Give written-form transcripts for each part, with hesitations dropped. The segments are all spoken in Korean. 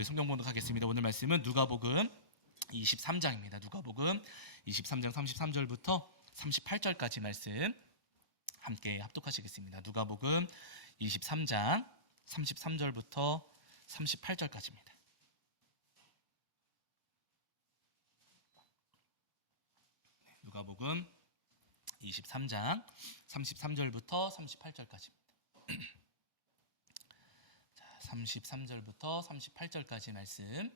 우리 성경 보도록 하겠습니다. 오늘 말씀은 누가복음 23장입니다. 누가복음 23장 33절부터 38절까지 말씀 함께 합독하시겠습니다. 누가복음 23장 33절부터 38절까지입니다. 누가복음 23장 33절부터 38절까지입니다. 33절부터 38절까지 말씀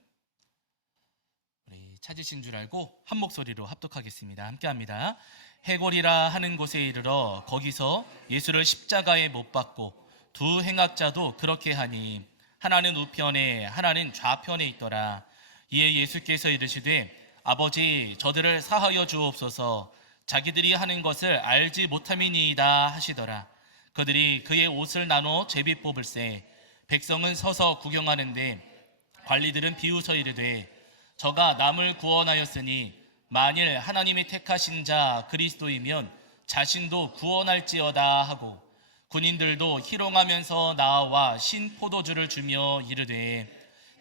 우리 찾으신 줄 알고 한 목소리로 합독하겠습니다. 함께합니다. 해골이라 하는 곳에 이르러 거기서 예수를 십자가에 못 박고 두 행악자도 그렇게 하니 하나는 우편에 하나는 좌편에 있더라. 이에 예수께서 이르시되 아버지 저들을 사하여 주옵소서 자기들이 하는 것을 알지 못함이니이다 하시더라. 그들이 그의 옷을 나눠 제비 뽑을세 백성은 서서 구경하는데 관리들은 비웃어 이르되 저가 남을 구원하였으니 만일 하나님이 택하신 자 그리스도이면 자신도 구원할지어다 하고 군인들도 희롱하면서 나와 신 포도주를 주며 이르되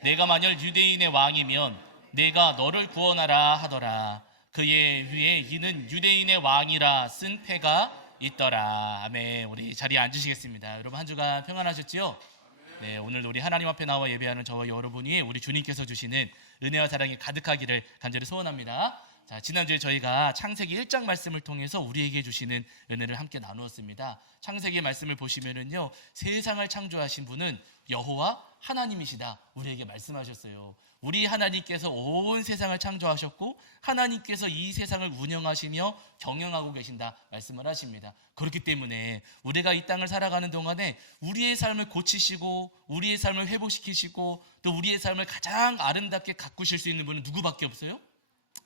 내가 만일 유대인의 왕이면 내가 너를 구원하라 하더라. 그의 위에 이는 유대인의 왕이라 쓴 패가 있더라. 아멘. 우리 자리에 앉으시겠습니다. 여러분 한 주간 평안하셨지요? 네, 오늘 우리 하나님 앞에 나와 예배하는 저와 여러분이 우리 주님께서 주시는 은혜와 사랑이 가득하기를 간절히 소원합니다. 자, 지난주에 저희가 창세기 1장 말씀을 통해서 우리에게 주시는 은혜를 함께 나누었습니다. 창세기 말씀을 보시면은요, 세상을 창조하신 분은 여호와 하나님이시다 우리에게 말씀하셨어요. 우리 하나님께서 온 세상을 창조하셨고 하나님께서 이 세상을 운영하시며 경영하고 계신다 말씀을 하십니다. 그렇기 때문에 우리가 이 땅을 살아가는 동안에 우리의 삶을 고치시고 우리의 삶을 회복시키시고 또 우리의 삶을 가장 아름답게 가꾸실 수 있는 분은 누구밖에 없어요?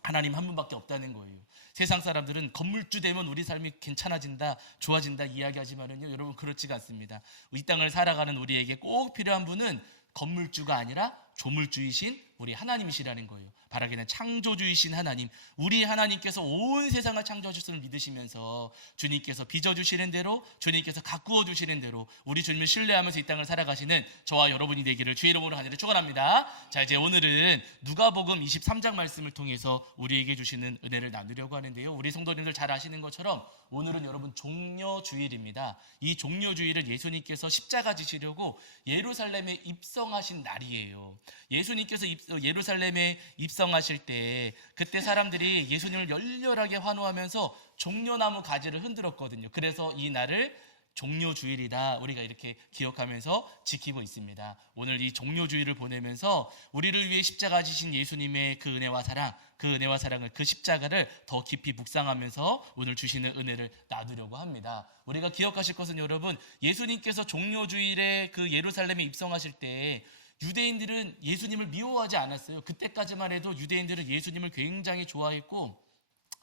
하나님 한 분밖에 없다는 거예요. 세상 사람들은 건물주 되면 우리 삶이 괜찮아진다, 좋아진다 이야기하지만은요, 여러분 그렇지가 않습니다. 이 땅을 살아가는 우리에게 꼭 필요한 분은 건물주가 아니라 조물주이신 우리 하나님이시라는 거예요. 바라기는 창조주이신 하나님, 우리 하나님께서 온 세상을 창조하셨음을 믿으시면서 주님께서 빚어주시는 대로, 주님께서 가꾸어 주시는 대로 우리 주님을 신뢰하면서 이 땅을 살아가시는 저와 여러분이 되기를 주의 이름으로 간절히 축원합니다. 자, 이제 오늘은 누가복음 23장 말씀을 통해서 우리에게 주시는 은혜를 나누려고 하는데요, 우리 성도님들 잘 아시는 것처럼 오늘은 여러분 종려주일입니다. 이 종려주일은 예수님께서 십자가 지시려고 예루살렘에 입성하신 날이에요. 예수님께서 예루살렘에 입성하실 때 그때 사람들이 예수님을 열렬하게 환호하면서 종려나무 가지를 흔들었거든요. 그래서 이 날을 종려주일이다 우리가 이렇게 기억하면서 지키고 있습니다. 오늘 이 종려주일을 보내면서 우리를 위해 십자가 지신 예수님의 그 은혜와 사랑, 그 은혜와 사랑을, 그 십자가를 더 깊이 묵상하면서 오늘 주시는 은혜를 나누려고 합니다. 우리가 기억하실 것은 여러분, 예수님께서 종려주일에 그 예루살렘에 입성하실 때 유대인들은 예수님을 미워하지 않았어요. 그때까지만 해도 유대인들은 예수님을 굉장히 좋아했고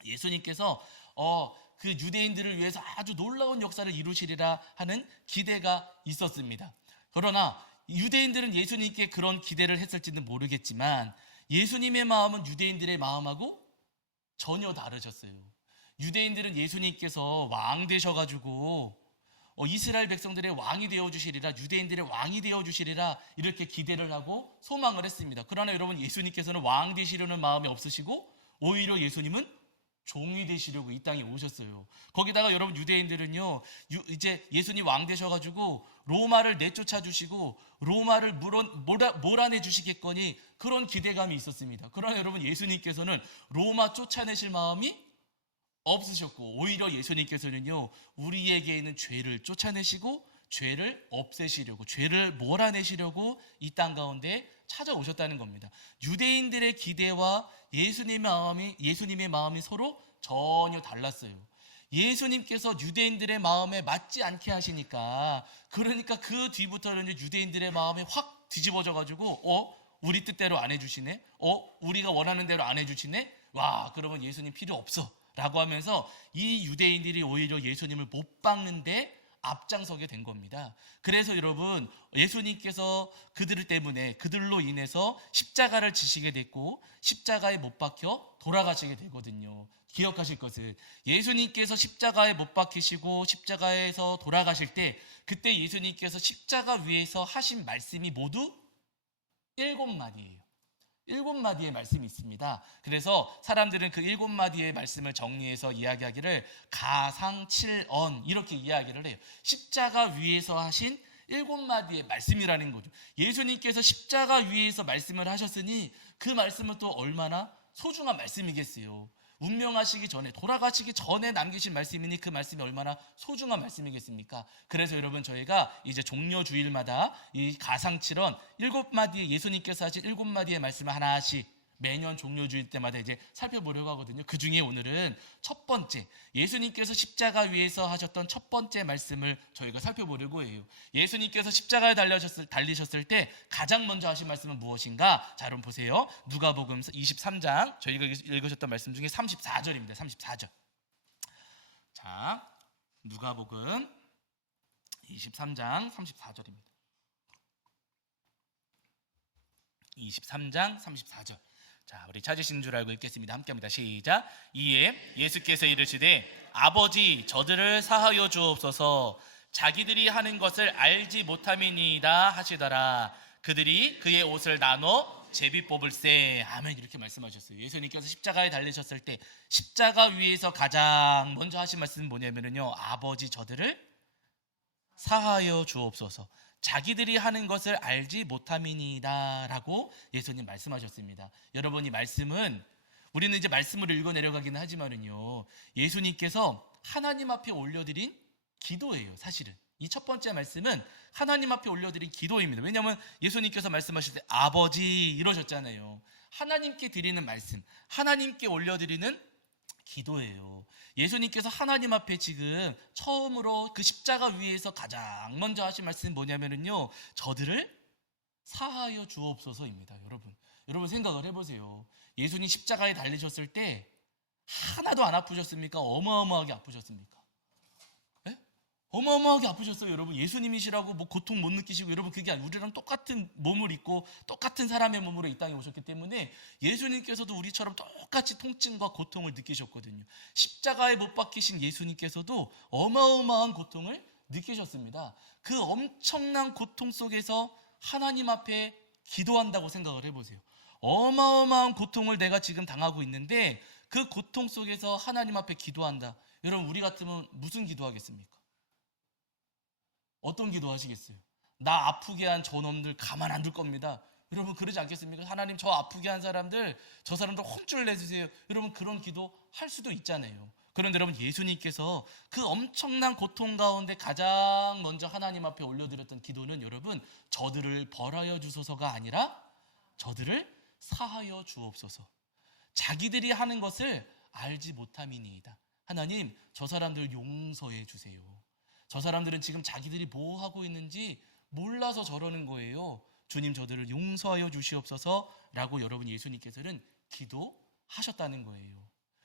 예수님께서 그 유대인들을 위해서 아주 놀라운 역사를 이루시리라 하는 기대가 있었습니다. 그러나 유대인들은 예수님께 그런 기대를 했을지는 모르겠지만 예수님의 마음은 유대인들의 마음하고 전혀 다르셨어요. 유대인들은 예수님께서 왕 되셔가지고 이스라엘 백성들의 왕이 되어주시리라, 유대인들의 왕이 되어주시리라 이렇게 기대를 하고 소망을 했습니다. 그러나 여러분, 예수님께서는 왕 되시려는 마음이 없으시고 오히려 예수님은 종이 되시려고 이 땅에 오셨어요. 거기다가 여러분, 유대인들은요, 이제 예수님 왕 되셔가지고 로마를 내쫓아 주시고 로마를 몰아내 주시겠거니 그런 기대감이 있었습니다. 그러나 여러분, 예수님께서는 로마 쫓아내실 마음이 없으셨고 오히려 예수님께서는요, 우리에게 있는 죄를 쫓아내시고 죄를 없애시려고, 죄를 몰아내시려고 이 땅 가운데 찾아오셨다는 겁니다. 유대인들의 기대와 예수님의 마음이 서로 전혀 달랐어요. 예수님께서 유대인들의 마음에 맞지 않게 하시니까, 그러니까 그 뒤부터는 유대인들의 마음이 확 뒤집어져가지고 우리 뜻대로 안 해주시네, 우리가 원하는 대로 안 해주시네, 와, 그러면 예수님 필요 없어 라고 하면서 이 유대인들이 오히려 예수님을 못 박는데 앞장서게 된 겁니다. 그래서 여러분, 예수님께서 그들로 인해서 십자가를 지시게 됐고 십자가에 못 박혀 돌아가시게 되거든요. 기억하실 것은, 예수님께서 십자가에 못 박히시고 십자가에서 돌아가실 때 그때 예수님께서 십자가 위에서 하신 말씀이 모두 7마디예요. 7마디의 말씀이 있습니다. 그래서 사람들은 그 7마디의 말씀을 정리해서 이야기하기를 가상칠언 이렇게 이야기를 해요. 십자가 위에서 하신 7마디의 말씀이라는 거죠. 예수님께서 십자가 위에서 말씀을 하셨으니 그 말씀은 또 얼마나 소중한 말씀이겠어요. 운명하시기 전에, 돌아가시기 전에 남기신 말씀이니 그 말씀이 얼마나 소중한 말씀이겠습니까? 그래서 여러분, 저희가 이제 종료주일마다 이 가상칠언 7마디의, 예수님께서 하신 7마디의 말씀을 하나씩 매년 종료주일 때마다 이제 살펴보려고 하거든요. 그 중에 오늘은 첫 번째, 예수님께서 십자가 위에서 하셨던 첫 번째 말씀을 저희가 살펴보려고 해요. 예수님께서 십자가에 달리셨을 때 가장 먼저 하신 말씀은 무엇인가? 자, 여러분 보세요. 누가복음 23장, 저희가 읽으셨던 말씀 중에 34절입니다. 34절. 자, 누가복음 23장 34절입니다. 23장 34절. 자, 우리 찾으신 줄 알고 읽겠습니다. 함께합니다. 시작. 이에 예수께서 이르시되 아버지, 저들을 사하여 주옵소서. 자기들이 하는 것을 알지 못함이니이다 하시더라. 그들이 그의 옷을 나눠 제비 뽑을세. 아멘. 이렇게 말씀하셨어요. 예수님께서 십자가에 달리셨을 때 십자가 위에서 가장 먼저 하신 말씀은 뭐냐면요, 아버지, 저들을 사하여 주옵소서. 자기들이 하는 것을 알지 못함이니이다 라고 예수님 말씀하셨습니다. 여러분, 이 말씀은, 우리는 이제 말씀을 읽어 내려가기는 하지만은요, 예수님께서 하나님 앞에 올려드린 기도예요. 사실은 이 첫 번째 말씀은 하나님 앞에 올려드린 기도입니다. 왜냐하면 예수님께서 말씀하실 때 아버지 이러셨잖아요. 하나님께 드리는 말씀, 하나님께 올려드리는 기도예요. 예수님께서 하나님 앞에 지금 처음으로 그 십자가 위에서 가장 먼저 하신 말씀은 뭐냐면요, 저들을 사하여 주옵소서입니다. 여러분 생각을 해보세요. 예수님 십자가에 달리셨을 때 하나도 안 아프셨습니까? 어마어마하게 아프셨습니까? 네? 어마어마하게 아프셨어요. 여러분, 예수님이시라고 뭐 고통 못 느끼시고, 여러분 그게 아니고 우리랑 똑같은 몸을 입고 똑같은 사람의 몸으로 이 땅에 오셨기 때문에 예수님께서도 우리처럼 똑같이 통증과 고통을 느끼셨거든요. 십자가에 못 박히신 예수님께서도 어마어마한 고통을 느끼셨습니다. 그 엄청난 고통 속에서 하나님 앞에 기도한다고 생각을 해보세요. 어마어마한 고통을 내가 지금 당하고 있는데 그 고통 속에서 하나님 앞에 기도한다. 여러분, 우리 같으면 무슨 기도하겠습니까? 어떤 기도 하시겠어요? 나 아프게 한 저놈들 가만 안 둘 겁니다. 여러분, 그러지 않겠습니까? 하나님, 저 아프게 한 사람들, 저 사람들 혼쭐 내주세요. 여러분, 그런 기도 할 수도 있잖아요. 그런데 여러분, 예수님께서 그 엄청난 고통 가운데 가장 먼저 하나님 앞에 올려드렸던 기도는, 여러분, 저들을 벌하여 주소서가 아니라 저들을 사하여 주옵소서. 자기들이 하는 것을 알지 못함이니이다. 하나님, 저 사람들 용서해 주세요. 저 사람들은 지금 자기들이 뭐 하고 있는지 몰라서 저러는 거예요. 주님, 저들을 용서하여 주시옵소서 라고 여러분, 예수님께서는 기도하셨다는 거예요.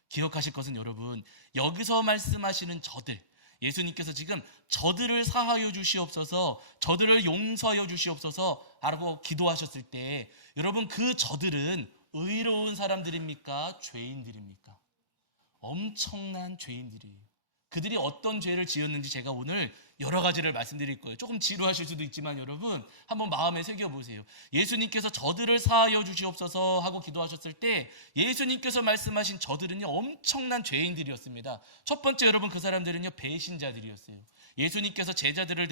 기억하실 것은, 여러분, 여기서 말씀하시는 저들, 예수님께서 지금 저들을 사하여 주시옵소서, 저들을 용서하여 주시옵소서 라고 기도하셨을 때, 여러분, 그 저들은 의로운 사람들입니까? 죄인들입니까? 엄청난 죄인들이에요. 그들이 어떤 죄를 지었는지 제가 오늘 여러 가지를 말씀드릴 거예요. 조금 지루하실 수도 있지만 여러분, 한번 마음에 새겨보세요. 예수님께서 저들을 사하여 주시옵소서 하고 기도하셨을 때 예수님께서 말씀하신 저들은요, 엄청난 죄인들이었습니다. 첫 번째, 여러분, 그 사람들은요, 배신자들이었어요. 예수님께서 제자들을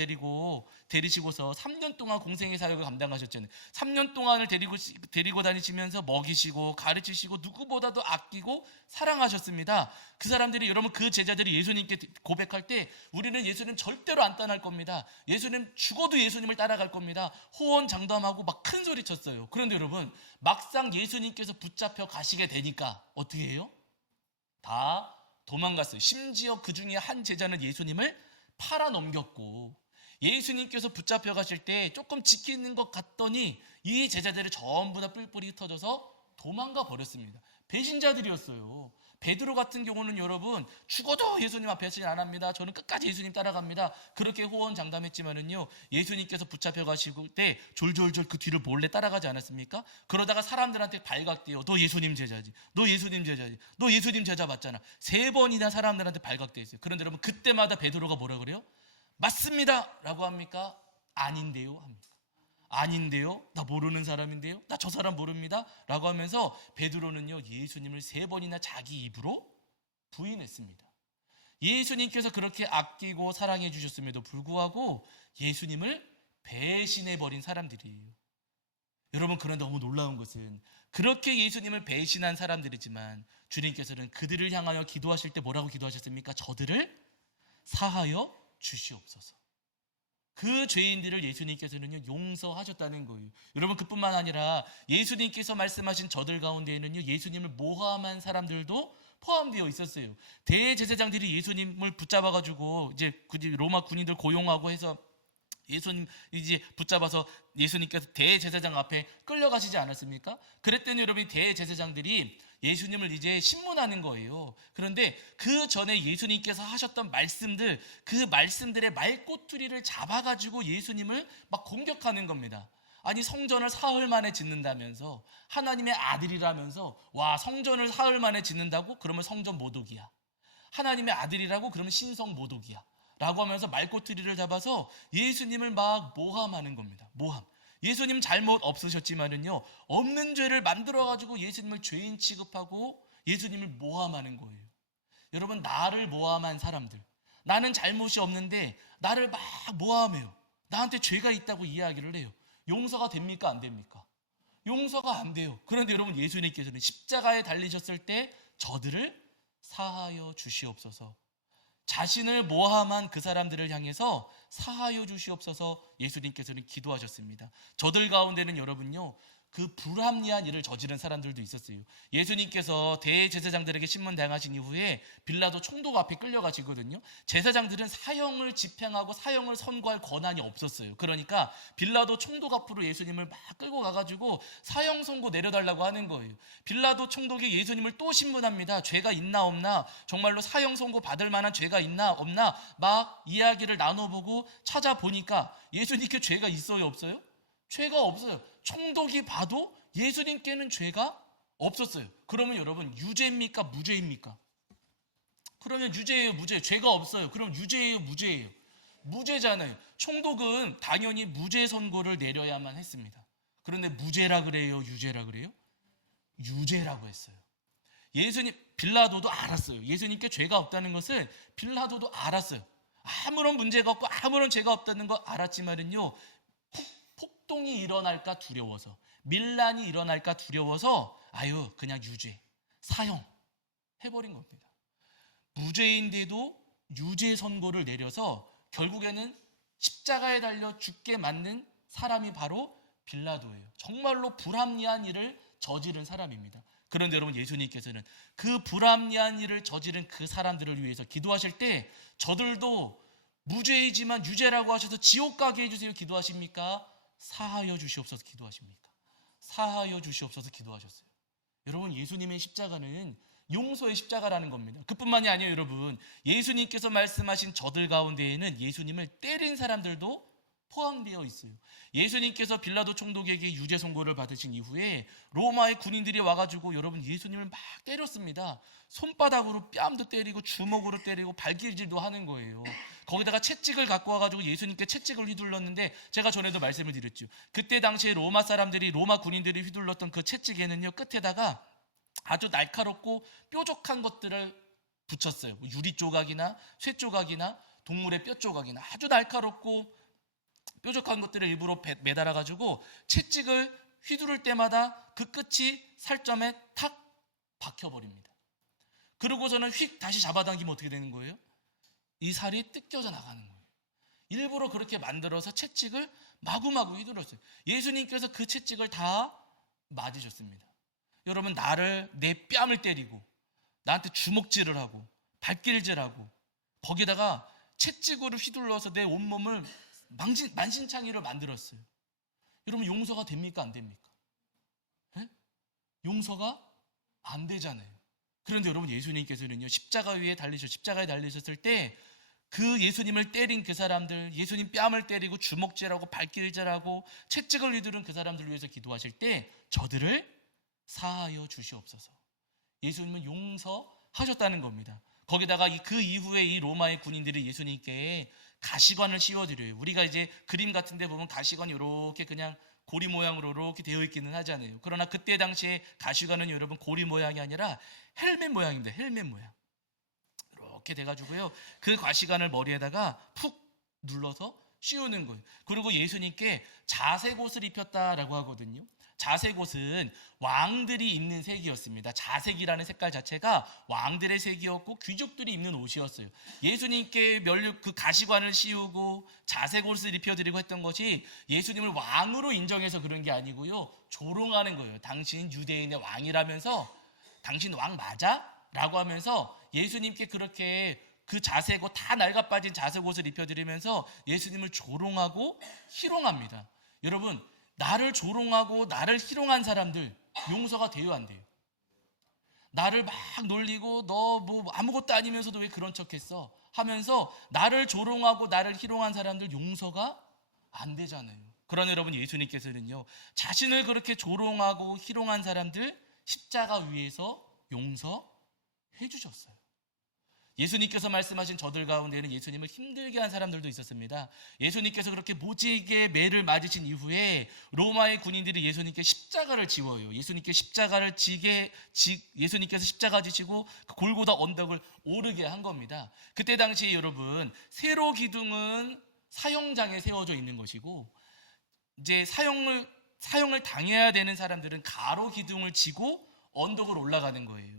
데리시고서 3년 동안 공생의 사역을 감당하셨잖아요. 3년 동안을 데리고 다니시면서 먹이시고 가르치시고 누구보다도 아끼고 사랑하셨습니다. 그 사람들이, 여러분, 그 제자들이 예수님께 고백할 때 우리는 예수님 절대로 안 떠날 겁니다. 예수님 죽어도 예수님을 따라갈 겁니다. 호언장담하고 막 큰 소리 쳤어요. 그런데 여러분, 막상 예수님께서 붙잡혀 가시게 되니까 어떻게 해요? 다 도망갔어요. 심지어 그 중에 한 제자는 예수님을 팔아넘겼고, 예수님께서 붙잡혀 가실 때 조금 지키는 것 같더니 이 제자들이 전부 다 뿔뿔이 흩어져서 도망가 버렸습니다. 배신자들이었어요. 베드로 같은 경우는 여러분, 죽어도 예수님 앞에 배신 안 합니다. 저는 끝까지 예수님 따라갑니다. 그렇게 호언장담했지만은요, 예수님께서 붙잡혀 가시고 때 졸졸졸 그 뒤를 몰래 따라가지 않았습니까? 그러다가 사람들한테 발각돼요. 너 예수님 제자지. 너 예수님 제자지. 너 예수님 제자 맞잖아. 3번이나 사람들한테 발각돼 있어요. 그런데 여러분, 그때마다 베드로가 뭐라 그래요? 맞습니다 라고 합니까? 아닌데요 합니까? 아닌데요? 나 모르는 사람인데요? 나 저 사람 모릅니다. 라고 하면서 베드로는요, 예수님을 3번이나 자기 입으로 부인했습니다. 예수님께서 그렇게 아끼고 사랑해 주셨음에도 불구하고 예수님을 배신해버린 사람들이에요. 여러분, 그런 너무 놀라운 것은 그렇게 예수님을 배신한 사람들이지만 주님께서는 그들을 향하여 기도하실 때 뭐라고 기도하셨습니까? 저들을 사하여 주시옵소서. 그 죄인들을 예수님께서는요, 용서하셨다는 거예요. 여러분, 그뿐만 아니라 예수님께서 말씀하신 저들 가운데에는요, 예수님을 모함한 사람들도 포함되어 있었어요. 대제사장들이 예수님을 붙잡아가지고 이제 로마 군인들 고용하고 해서 예수님 이제 붙잡아서 예수님께서 대제사장 앞에 끌려가시지 않았습니까? 그랬더니 여러분, 대제사장들이 예수님을 이제 신문하는 거예요. 그런데 그 전에 예수님께서 하셨던 말씀들, 그 말씀들의 말꼬투리를 잡아가지고 예수님을 막 공격하는 겁니다. 아니, 성전을 사흘 만에 짓는다면서, 하나님의 아들이라면서, 와, 성전을 사흘 만에 짓는다고? 그러면 성전 모독이야. 하나님의 아들이라고? 그러면 신성 모독이야. 라고 하면서 말꼬투리를 잡아서 예수님을 막 모함하는 겁니다. 모함. 예수님 잘못 없으셨지만은요, 없는 죄를 만들어가지고 예수님을 죄인 취급하고 예수님을 모함하는 거예요. 여러분, 나를 모함한 사람들, 나는 잘못이 없는데 나를 막 모함해요. 나한테 죄가 있다고 이야기를 해요. 용서가 됩니까? 안 됩니까? 용서가 안 돼요. 그런데 여러분, 예수님께서는 십자가에 달리셨을 때 저들을 사하여 주시옵소서, 자신을 모함한 그 사람들을 향해서 사하여 주시옵소서 예수님께서는 기도하셨습니다. 저들 가운데는 여러분요, 그 불합리한 일을 저지른 사람들도 있었어요. 예수님께서 대제사장들에게 신문당하신 이후에 빌라도 총독 앞에 끌려가시거든요. 제사장들은 사형을 집행하고 사형을 선고할 권한이 없었어요. 그러니까 빌라도 총독 앞으로 예수님을 막 끌고 가가지고 사형 선고 내려달라고 하는 거예요. 빌라도 총독이 예수님을 또 신문합니다. 죄가 있나 없나, 정말로 사형 선고 받을 만한 죄가 있나 없나 막 이야기를 나눠보고 찾아보니까 예수님께 죄가 있어요, 없어요? 죄가 없어요. 총독이 봐도 예수님께는 죄가 없었어요. 그러면 여러분, 유죄입니까? 무죄입니까? 그러면 유죄예요, 무죄? 죄가 없어요. 그럼 유죄예요, 무죄예요? 무죄잖아요. 총독은 당연히 무죄 선고를 내려야만 했습니다. 그런데 무죄라 그래요, 유죄라 그래요? 유죄라고 했어요. 빌라도도 알았어요. 예수님께 죄가 없다는 것을 빌라도도 알았어요. 아무런 문제가 없고 아무런 죄가 없다는 거 알았지만은요, 폭동이 일어날까 두려워서, 밀란이 일어날까 두려워서 그냥 유죄, 사형 해버린 겁니다. 무죄인데도 유죄 선고를 내려서 결국에는 십자가에 달려 죽게 만든 사람이 바로 빌라도예요. 정말로 불합리한 일을 저지른 사람입니다. 그런데 여러분, 예수님께서는 그 불합리한 일을 저지른 그 사람들을 위해서 기도하실 때 저들도 무죄이지만 유죄라고 하셔서 지옥 가게 해주세요 기도하십니까? 사하여 주시옵소서 기도하십니까? 사하여 주시옵소서 기도하셨어요. 여러분, 예수님의 십자가는 용서의 십자가라는 겁니다. 그뿐만이 아니에요. 여러분, 예수님께서 말씀하신 저들 가운데에는 예수님을 때린 사람들도 포함되어 있어요. 예수님께서 빌라도 총독에게 유죄 선고를 받으신 이후에 로마의 군인들이 와가지고 여러분, 예수님을 막 때렸습니다. 손바닥으로 뺨도 때리고 주먹으로 때리고 발길질도 하는 거예요. 거기다가 채찍을 갖고 와가지고 예수님께 채찍을 휘둘렀는데, 제가 전에도 말씀을 드렸죠. 그때 당시에 로마 군인들이 휘둘렀던 그 채찍에는요, 끝에다가 아주 날카롭고 뾰족한 것들을 붙였어요. 유리 조각이나 쇠 조각이나 동물의 뼈 조각이나 아주 날카롭고 뾰족한 것들을 일부러 매달아가지고 채찍을 휘두를 때마다 그 끝이 살점에 탁 박혀버립니다. 그러고서는 휙 다시 잡아당기면 어떻게 되는 거예요? 이 살이 뜯겨져 나가는 거예요. 일부러 그렇게 만들어서 채찍을 마구마구 휘둘렀어요. 예수님께서 그 채찍을 다 맞으셨습니다. 여러분, 내 뺨을 때리고 나한테 주먹질을 하고 발길질하고 거기다가 채찍으로 휘둘러서 내 온몸을 만신창이를 만들었어요. 여러분, 용서가 됩니까? 안 됩니까? 네? 용서가 안 되잖아요. 그런데 여러분, 예수님께서는요, 십자가에 달리셨을 때 그 예수님을 때린 그 사람들, 예수님 뺨을 때리고 주먹질하고 발길질하고 채찍을 휘두른 그 사람들을 위해서 기도하실 때 저들을 사하여 주시옵소서. 예수님은 용서하셨다는 겁니다. 거기다가 그 이후에 이 로마의 군인들이 예수님께 가시관을 씌워드려요. 우리가 이제 그림 같은 데 보면 가시관이 이렇게 그냥 고리 모양으로 이렇게 되어 있기는 하잖아요. 그러나 그때 당시에 가시관은 여러분 고리 모양이 아니라 헬멧 모양입니다. 헬멧 모양. 이렇게 돼가지고요. 그 가시관을 머리에다가 푹 눌러서 씌우는 거예요. 그리고 예수님께 자색 옷을 입혔다라고 하거든요. 자색 옷은 왕들이 입는 색이었습니다. 자색이라는 색깔 자체가 왕들의 색이었고 귀족들이 입는 옷이었어요. 예수님께 그 가시관을 씌우고 자색 옷을 입혀드리고 했던 것이 예수님을 왕으로 인정해서 그런 게 아니고요. 조롱하는 거예요. 당신 유대인의 왕이라면서 당신 왕 맞아? 라고 하면서 예수님께 그렇게 그 자색 옷 다 낡아빠진 자색 옷을 입혀드리면서 예수님을 조롱하고 희롱합니다. 여러분, 나를 조롱하고 나를 희롱한 사람들 용서가 돼요, 안 돼요? 나를 막 놀리고 너 뭐 아무것도 아니면서도 왜 그런 척했어? 하면서 나를 조롱하고 나를 희롱한 사람들 용서가 안 되잖아요. 그러나 여러분, 예수님께서는요, 자신을 그렇게 조롱하고 희롱한 사람들 십자가 위에서 용서해 주셨어요. 예수님께서 말씀하신 저들 가운데는 예수님을 힘들게 한 사람들도 있었습니다. 예수님께서 그렇게 모지게 매를 맞으신 이후에 로마의 군인들이 예수님께 십자가를 지워요. 예수님께서 십자가 지시고 골고다 언덕을 오르게 한 겁니다. 그때 당시 여러분, 세로 기둥은 사형장에 세워져 있는 것이고 이제 사형을 당해야 되는 사람들은 가로 기둥을 지고 언덕을 올라가는 거예요.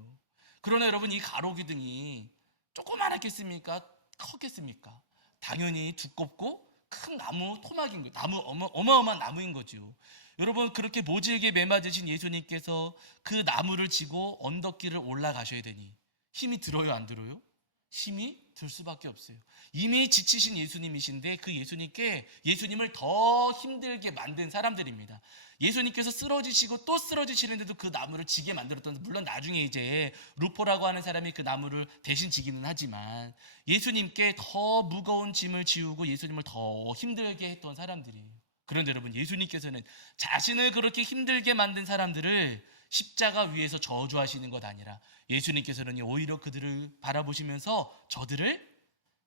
그러나 여러분, 이 가로 기둥이 조그만했겠습니까? 컸겠습니까? 당연히 두껍고 큰 나무 토막인 거예요. 어마어마한 나무인 거죠. 여러분, 그렇게 모질게 매맞으신 예수님께서 그 나무를 지고 언덕길을 올라가셔야 되니 힘이 들어요, 안 들어요? 힘이 들 수밖에 없어요. 이미 지치신 예수님이신데 그 예수님을 더 힘들게 만든 사람들입니다. 예수님께서 쓰러지시고 또 쓰러지시는데도 그 나무를 지게 만들었던, 물론 나중에 이제 루포라고 하는 사람이 그 나무를 대신 지기는 하지만 예수님께 더 무거운 짐을 지우고 예수님을 더 힘들게 했던 사람들이에요. 그런데 여러분, 예수님께서는 자신을 그렇게 힘들게 만든 사람들을 십자가 위에서 저주하시는 것 아니라 예수님께서는 오히려 그들을 바라보시면서 저들을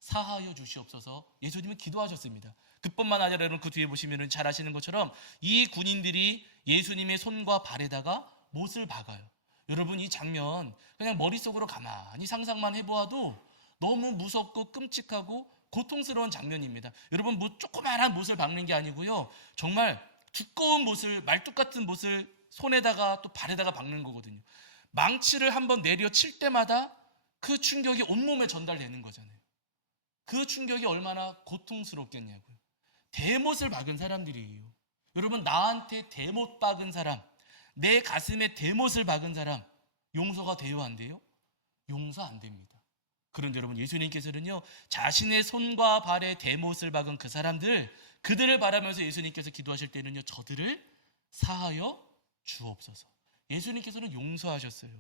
사하여 주시옵소서 예수님은 기도하셨습니다. 그뿐만 아니라 여러분, 그 뒤에 보시면 잘 아시는 것처럼 이 군인들이 예수님의 손과 발에다가 못을 박아요. 여러분, 이 장면 그냥 머릿속으로 가만히 상상만 해보아도 너무 무섭고 끔찍하고 고통스러운 장면입니다. 여러분, 뭐 조그마한 못을 박는 게 아니고요, 정말 두꺼운 못을, 말뚝 같은 못을 손에다가 또 발에다가 박는 거거든요. 망치를 한번 내려칠 때마다 그 충격이 온몸에 전달되는 거잖아요. 그 충격이 얼마나 고통스럽겠냐고요. 대못을 박은 사람들이에요. 여러분, 나한테 대못 박은 사람, 내 가슴에 대못을 박은 사람 용서가 돼요, 안 돼요? 용서 안 됩니다. 그런데 여러분, 예수님께서는요, 자신의 손과 발에 대못을 박은 그 사람들, 그들을 바라면서 예수님께서 기도하실 때는요, 저들을 사하여 주옵소서. 예수님께서는 용서하셨어요.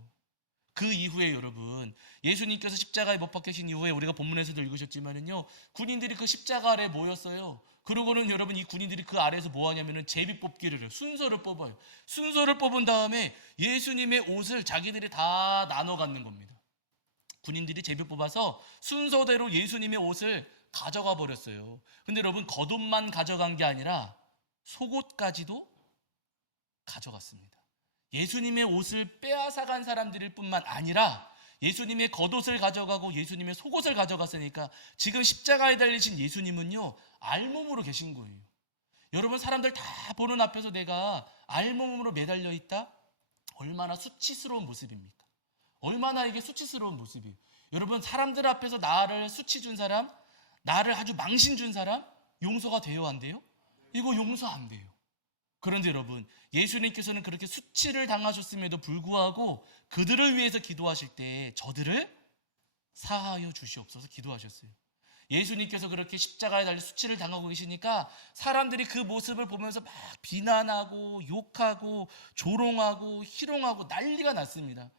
그 이후에 여러분, 예수님께서 십자가에 못 박히신 이후에 우리가 본문에서도 읽으셨지만은요, 군인들이 그 십자가 아래 모였어요. 그러고는 여러분, 이 군인들이 그 아래에서 뭐 하냐면은 제비 뽑기를 해요. 순서를 뽑아요. 순서를 뽑은 다음에 예수님의 옷을 자기들이 다 나눠 갖는 겁니다. 군인들이 제비 뽑아서 순서대로 예수님의 옷을 가져가 버렸어요. 근데 여러분, 겉옷만 가져간 게 아니라 속옷까지도 가져갔습니다. 예수님의 옷을 빼앗아간 사람들일 뿐만 아니라 예수님의 겉옷을 가져가고 예수님의 속옷을 가져갔으니까 지금 십자가에 달리신 예수님은요, 알몸으로 계신 거예요. 여러분, 사람들 다 보는 앞에서 내가 알몸으로 매달려 있다? 얼마나 수치스러운 모습입니까? 얼마나 이게 수치스러운 모습이에요. 여러분, 사람들 앞에서 나를 수치 준 사람, 나를 아주 망신 준 사람 용서가 돼요, 안 돼요? 이거 용서 안 돼요. 그런데 여러분, 예수님께서는 그렇게 수치를 당하셨음에도 불구하고 그들을 위해서 기도하실 때 저들을 사하여 주시옵소서 기도하셨어요. 예수님께서 그렇게 십자가에 달려 수치를 당하고 계시니까 사람들이 그 모습을 보면서 막 비난하고 욕하고 조롱하고 희롱하고 난리가 났습니다.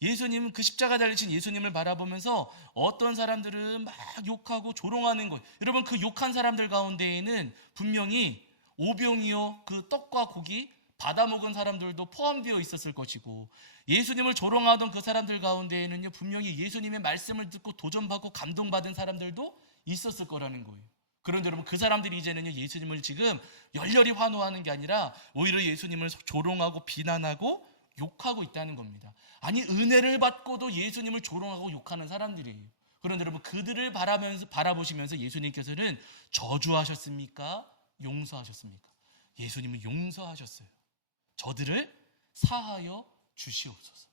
예수님은 그 십자가에 달리신 예수님을 바라보면서 어떤 사람들은 막 욕하고 조롱하는 것, 여러분, 그 욕한 사람들 가운데에는 분명히 오병이어 그 떡과 고기 받아먹은 사람들도 포함되어 있었을 것이고, 예수님을 조롱하던 그 사람들 가운데에는요, 분명히 예수님의 말씀을 듣고 도전받고 감동받은 사람들도 있었을 거라는 거예요. 그런데 여러분, 그 사람들이 이제는요, 예수님을 지금 열렬히 환호하는 게 아니라 오히려 예수님을 조롱하고 비난하고 욕하고 있다는 겁니다. 아니, 은혜를 받고도 예수님을 조롱하고 욕하는 사람들이에요. 그런데 여러분, 그들을 바라보시면서 예수님께서는 저주하셨습니까? 용서하셨습니까? 예수님은 용서하셨어요. 저들을 사하여 주시옵소서.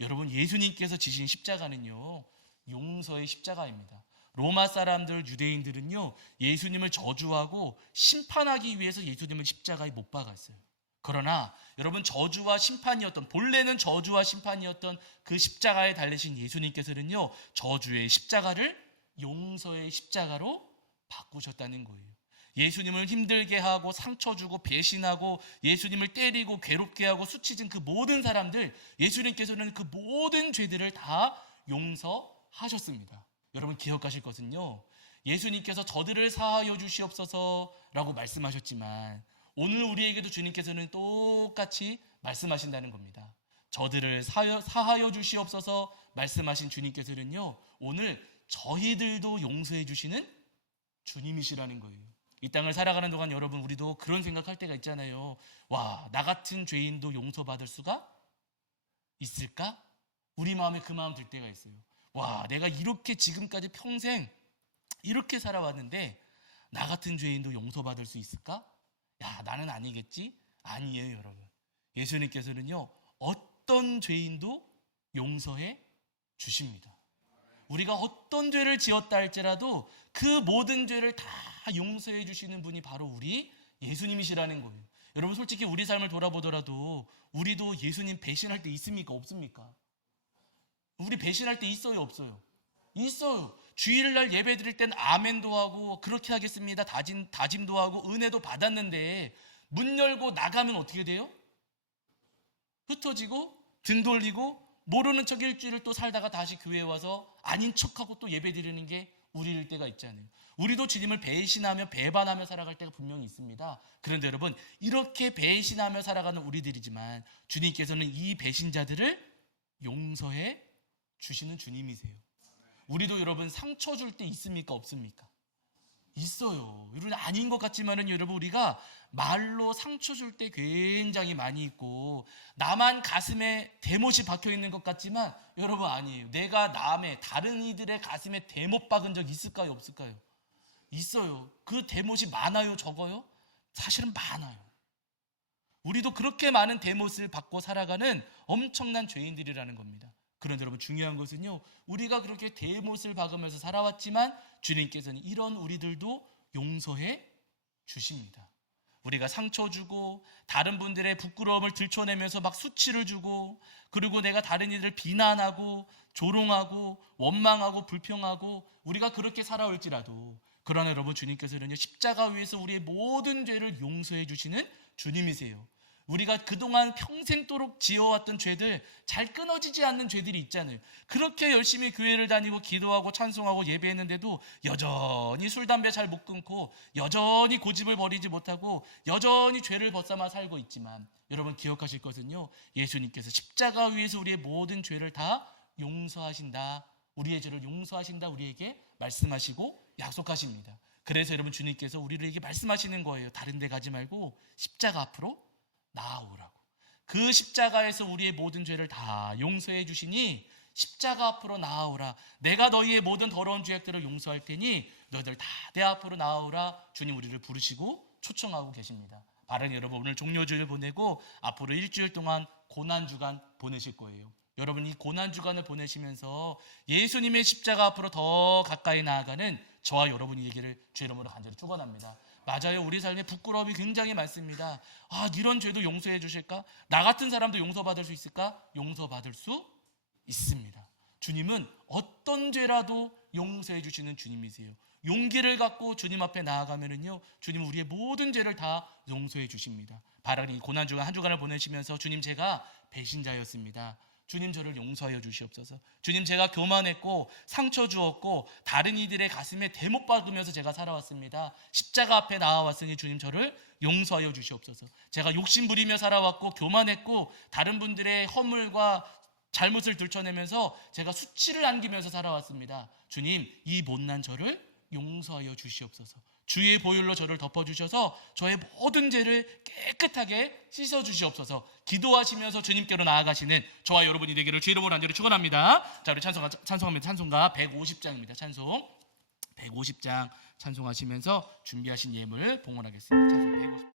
여러분, 예수님께서 지신 십자가는요, 용서의 십자가입니다. 로마 사람들, 유대인들은요, 예수님을 저주하고 심판하기 위해서 예수님을 십자가에 못 박았어요. 그러나 여러분, 저주와 심판이었던, 본래는 저주와 심판이었던 그 십자가에 달리신 예수님께서는요, 저주의 십자가를 용서의 십자가로 바꾸셨다는 거예요. 예수님을 힘들게 하고 상처 주고 배신하고 예수님을 때리고 괴롭게 하고 수치진 그 모든 사람들, 예수님께서는 그 모든 죄들을 다 용서하셨습니다. 여러분, 기억하실 것은요, 예수님께서 저들을 사하여 주시옵소서라고 말씀하셨지만 오늘 우리에게도 주님께서는 똑같이 말씀하신다는 겁니다. 저들을 사하여 주시옵소서 말씀하신 주님께서는요, 오늘 저희들도 용서해 주시는 주님이시라는 거예요. 이 땅을 살아가는 동안 여러분, 우리도 그런 생각할 때가 있잖아요. 와, 나 같은 죄인도 용서받을 수가 있을까? 우리 마음에 그 마음 들 때가 있어요. 와, 내가 이렇게 지금까지 평생 이렇게 살아왔는데 나 같은 죄인도 용서받을 수 있을까? 야, 나는 아니겠지? 아니에요, 여러분. 예수님께서는요, 어떤 죄인도 용서해 주십니다. 우리가 어떤 죄를 지었다 할지라도 그 모든 죄를 다 용서해 주시는 분이 바로 우리 예수님이시라는 거예요. 여러분, 솔직히 우리 삶을 돌아보더라도 우리도 예수님 배신할 때 있습니까? 없습니까? 우리 배신할 때 있어요? 없어요? 있어요. 주일날 예배 드릴 땐 아멘도 하고 그렇게 하겠습니다 다짐도 하고 은혜도 받았는데 문 열고 나가면 어떻게 돼요? 흩어지고 등 돌리고 모르는 척 일주일을 또 살다가 다시 교회에 와서 아닌 척하고 또 예배 드리는 게 우리일 때가 있잖아요. 우리도 주님을 배신하며 배반하며 살아갈 때가 분명히 있습니다. 그런데 여러분, 이렇게 배신하며 살아가는 우리들이지만 주님께서는 이 배신자들을 용서해 주시는 주님이세요. 우리도 여러분, 상처 줄 때 있습니까? 없습니까? 있어요. 여러분, 아닌 것 같지만은 여러분, 우리가 말로 상처 줄 때 굉장히 많이 있고 나만 가슴에 대못이 박혀 있는 것 같지만 여러분, 아니에요. 내가 남의 다른 이들의 가슴에 대못 박은 적 있을까요? 없을까요? 있어요. 그 대못이 많아요? 적어요? 사실은 많아요. 우리도 그렇게 많은 대못을 받고 살아가는 엄청난 죄인들이라는 겁니다. 그런데 여러분, 중요한 것은요, 우리가 그렇게 대못을 박으면서 살아왔지만 주님께서는 이런 우리들도 용서해 주십니다. 우리가 상처 주고 다른 분들의 부끄러움을 들춰내면서 막 수치를 주고 그리고 내가 다른 이들을 비난하고 조롱하고 원망하고 불평하고 우리가 그렇게 살아올지라도, 그러나 여러분, 주님께서는요, 십자가 위에서 우리의 모든 죄를 용서해 주시는 주님이세요. 우리가 그동안 평생도록 지어왔던 죄들, 잘 끊어지지 않는 죄들이 있잖아요. 그렇게 열심히 교회를 다니고 기도하고 찬송하고 예배했는데도 여전히 술, 담배 잘 못 끊고 여전히 고집을 버리지 못하고 여전히 죄를 벗삼아 살고 있지만 여러분, 기억하실 것은요, 예수님께서 십자가 위에서 우리의 모든 죄를 다 용서하신다, 우리의 죄를 용서하신다 우리에게 말씀하시고 약속하십니다. 그래서 여러분, 주님께서 우리에게 말씀하시는 거예요. 다른 데 가지 말고 십자가 앞으로 나아오라고. 그 십자가에서 우리의 모든 죄를 다 용서해 주시니 십자가 앞으로 나아오라. 내가 너희의 모든 더러운 죄악들을 용서할 테니 너희들 다 내 앞으로 나아오라. 주님 우리를 부르시고 초청하고 계십니다. 바른 여러분, 오늘 종료주일 보내고 앞으로 일주일 동안 고난주간 보내실 거예요. 여러분, 이 고난주간을 보내시면서 예수님의 십자가 앞으로 더 가까이 나아가는 저와 여러분이 되기를 주 이름으로 간절히 축원합니다. 맞아요. 우리 삶에 부끄러움이 굉장히 많습니다. 아, 이런 죄도 용서해 주실까? 나 같은 사람도 용서받을 수 있을까? 용서받을 수 있습니다. 주님은 어떤 죄라도 용서해 주시는 주님이세요. 용기를 갖고 주님 앞에 나아가면은요, 주님 우리의 모든 죄를 다 용서해 주십니다. 바라리 이 고난주간 한 주간을 보내시면서 주님, 제가 배신자였습니다. 주님, 저를 용서하여 주시옵소서. 주님, 제가 교만했고 상처 주었고 다른 이들의 가슴에 대못 박으면서 제가 살아왔습니다. 십자가 앞에 나와왔으니 주님, 저를 용서하여 주시옵소서. 제가 욕심 부리며 살아왔고 교만했고 다른 분들의 허물과 잘못을 들춰내면서 제가 수치를 안기면서 살아왔습니다. 주님, 이 못난 저를 용서하여 주시옵소서. 주의 보혈로 저를 덮어주셔서 저의 모든 죄를 깨끗하게 씻어주시옵소서. 기도하시면서 주님께로 나아가시는 저와 여러분이 되기를 주 이름으로 간절히 축원합니다. 자, 우리 찬송합니다. 찬송가 150장입니다. 찬송 150장 찬송하시면서 준비하신 예물 봉헌하겠습니다. 찬송 150장.